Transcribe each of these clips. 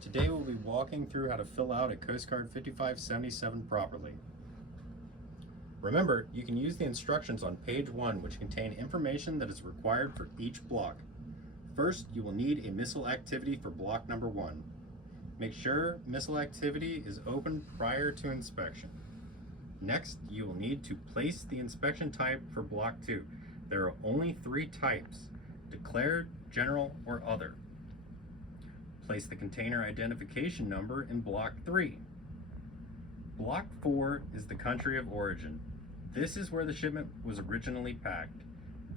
Today we'll be walking through how to fill out a Coast Guard 5577 properly. Remember, you can use the instructions on page 1, which contain information that is required for each block. First, you will need a missile activity for block number 1. Make sure missile activity is open prior to inspection. Next, you will need to place the inspection type for block 2. There are only 3 types: declared, general, or other. Place the container identification number in block 3. Block 4 is the country of origin. This is where the shipment was originally packed.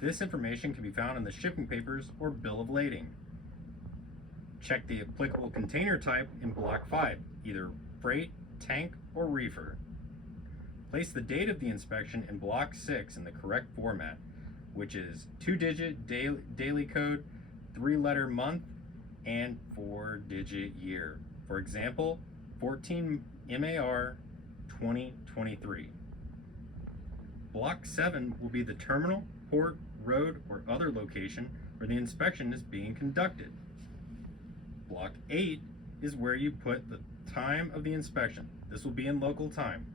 This information can be found in the shipping papers or bill of lading. Check the applicable container type in block 5, either freight, tank, or reefer. Place the date of the inspection in block 6 in the correct format, which is 2-digit daily code, 3-letter month, and 4-digit year. For example, 14 MAR 2023. Block 7 will be the terminal, port, road, or other location where the inspection is being conducted. Block 8 is where you put the time of the inspection. This will be in local time.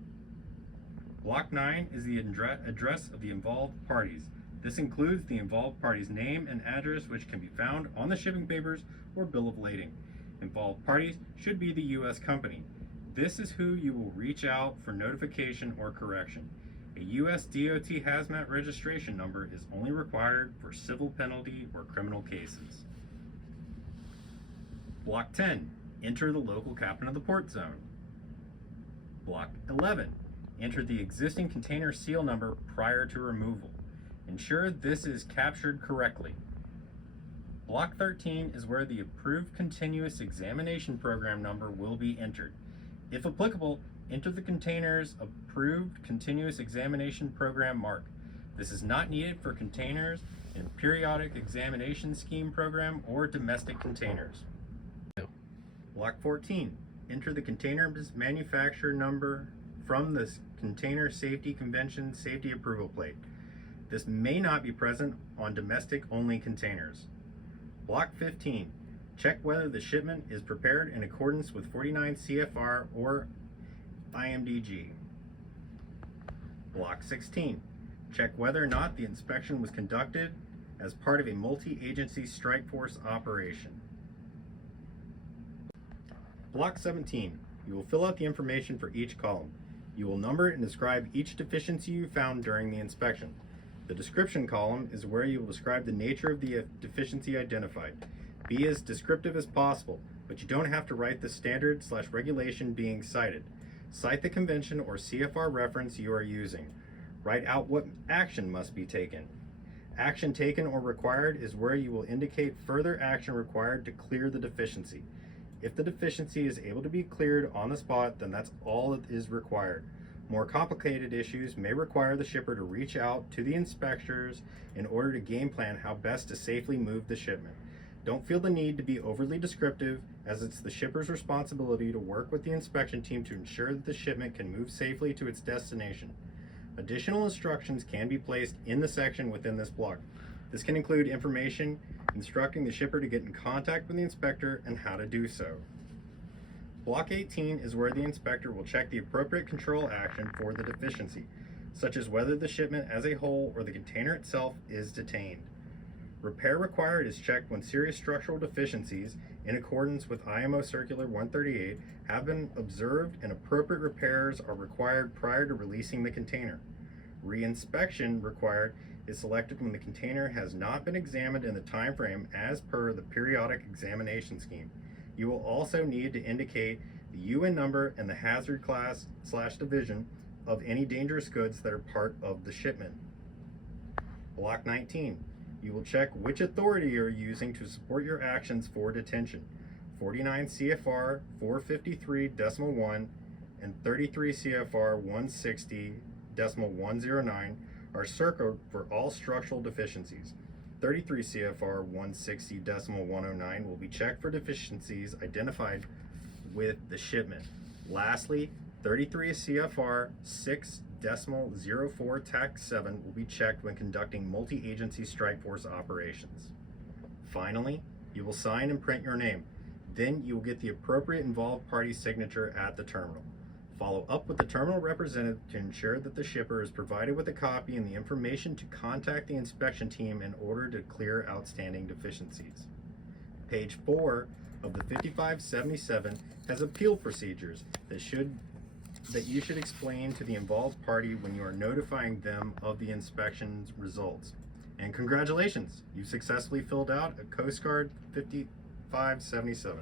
Block 9 is the address of the involved parties. This includes the involved party's name and address, which can be found on the shipping papers or bill of lading. Involved parties should be the U.S. company. This is who you will reach out for notification or correction. A U.S. DOT hazmat registration number is only required for civil penalty or criminal cases. Block 10, enter the local captain of the port zone. Block 11, enter the existing container seal number prior to removal. Ensure this is captured correctly. Block 13 is where the approved continuous examination program number will be entered. If applicable, enter the container's approved continuous examination program mark. This is not needed for containers in periodic examination scheme program or domestic containers. Block 14, enter the container's manufacturer number from the Container Safety Convention safety approval plate. This may not be present on domestic-only containers. Block 15, check whether the shipment is prepared in accordance with 49 CFR or IMDG. Block 16, check whether or not the inspection was conducted as part of a multi-agency strike force operation. Block 17, you will fill out the information for each column. You will number and describe each deficiency you found during the inspection. The description column is where you will describe the nature of the deficiency identified. Be as descriptive as possible, but you don't have to write the standard/regulation being cited. Cite the convention or CFR reference you are using. Write out what action must be taken. Action taken or required is where you will indicate further action required to clear the deficiency. If the deficiency is able to be cleared on the spot, then that's all that is required. More complicated issues may require the shipper to reach out to the inspectors in order to game plan how best to safely move the shipment. Don't feel the need to be overly descriptive, as it's the shipper's responsibility to work with the inspection team to ensure that the shipment can move safely to its destination. Additional instructions can be placed in the section within this block. This can include information instructing the shipper to get in contact with the inspector and how to do so. Block 18 is where the inspector will check the appropriate control action for the deficiency, such as whether the shipment as a whole or the container itself is detained. Repair required is checked when serious structural deficiencies, in accordance with IMO Circular 138, have been observed and appropriate repairs are required prior to releasing the container. Reinspection required is selected when the container has not been examined in the time frame as per the periodic examination scheme. You will also need to indicate the UN number and the hazard class/division of any dangerous goods that are part of the shipment. Block 19, you will check which authority you are using to support your actions for detention. 49 CFR 453.1 and 33 CFR 160.109 are circled for all structural deficiencies. 33 CFR 160.109 will be checked for deficiencies identified with the shipment. Lastly, 33 CFR 6.04 TAC 7 will be checked when conducting multi-agency strike force operations. Finally, you will sign and print your name. Then you will get the appropriate involved party signature at the terminal. Follow up with the terminal representative to ensure that the shipper is provided with a copy and the information to contact the inspection team in order to clear outstanding deficiencies. Page 4 of the 5577 has appeal procedures that you should explain to the involved party when you are notifying them of the inspection's results. And congratulations, you successfully filled out a Coast Guard 5577.